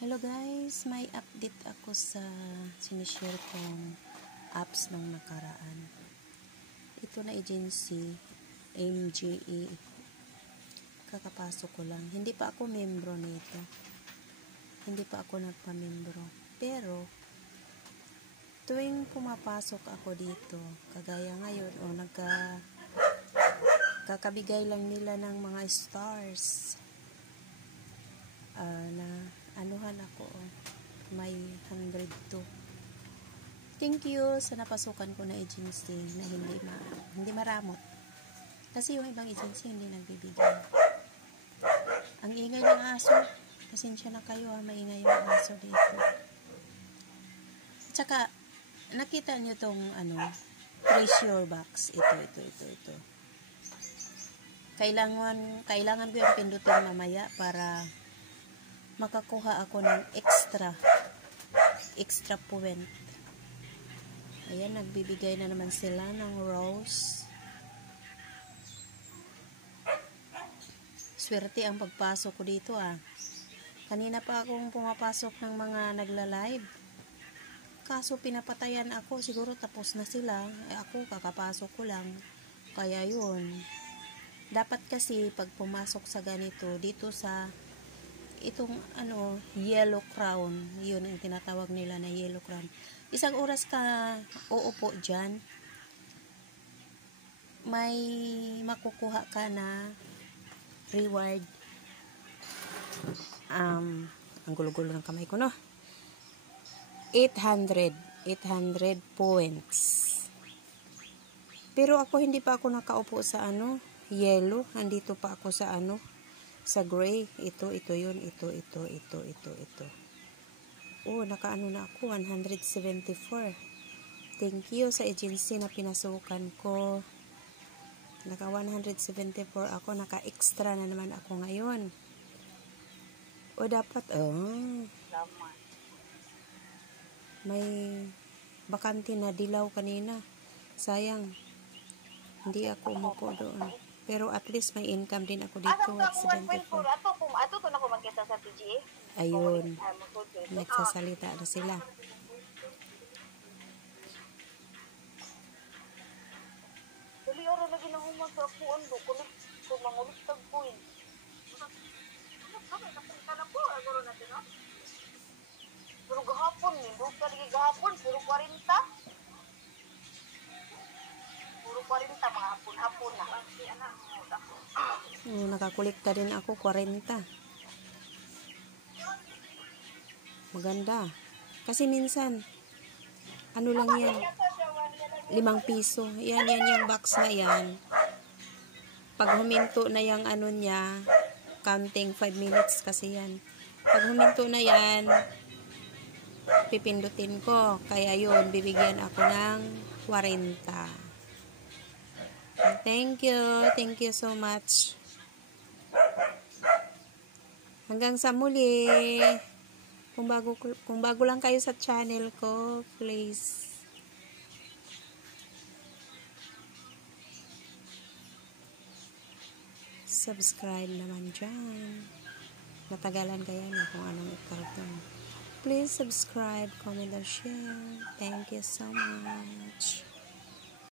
Hello guys, may update ako sa sinishare kong apps ng nakaraan. Ito na agency, MGE. Kakapasok ko lang. Hindi pa ako membro nito. Hindi pa ako nagpa-membro. Pero, tuwing pumapasok ako dito, kagaya ngayon, kakabigay lang nila ng mga stars. Na anuhan ako, may 102. Thank you sa napasukan ko na agency na hindi maramot. Kasi yung ibang agency hindi nagbibigay. Ang ingay ng aso, pasensya na kayo maingay yung aso dito. At saka, nakita nyo tong treasure box. Ito. Kailangan ko yung pindutin mamaya para makakuha ako ng extra point. Ayan, nagbibigay na naman sila ng rose. Swerte ang pagpasok ko dito Kanina pa akong pumapasok ng mga nagla-live. Kaso pinapatayan ako, siguro tapos na sila. Ako kakapasok ko lang. Kaya yun. Dapat kasi pag pumasok sa ganito, dito sa itong yellow crown, yun ang tinatawag nila na yellow crown. Isang oras ka uupo dyan, may makukuha ka na reward. Ang gulo-gulo ng kamay ko, no? 800 points. Pero ako hindi pa ako nakaupo sa yellow. Andito pa ako sa sa gray. Ito yun. Ito. Oh, nakaano na ako. 174. Thank you sa agency na pinasukan ko. Naka 174 ako. Naka-extra na naman ako ngayon. O, dapat, may bakante na dilaw kanina. Sayang. Hindi ako umupo doon. Pero at least may income din ako dito at 74. Ayun. Nagsasalita na sila. Puro gahapon ni, gahapon, puro 40. Puro 40 mga hapon-hapon na. Nakakulikta din ako 40. Maganda. Kasi minsan, lang yan. 5 piso. Yan yung box na yan. Pag huminto na yung niya, counting 5 minutes kasi yan. Pag huminto na yan, pipindutin ko. Kaya yun, bibigyan ako ng 40. Thank you so much. Hanggang sa muli. Kung bago lang kayo sa channel ko, please subscribe naman dyan. Natagalan kaya kung anong ikarton. Please subscribe, comment, and share. Thank you so much.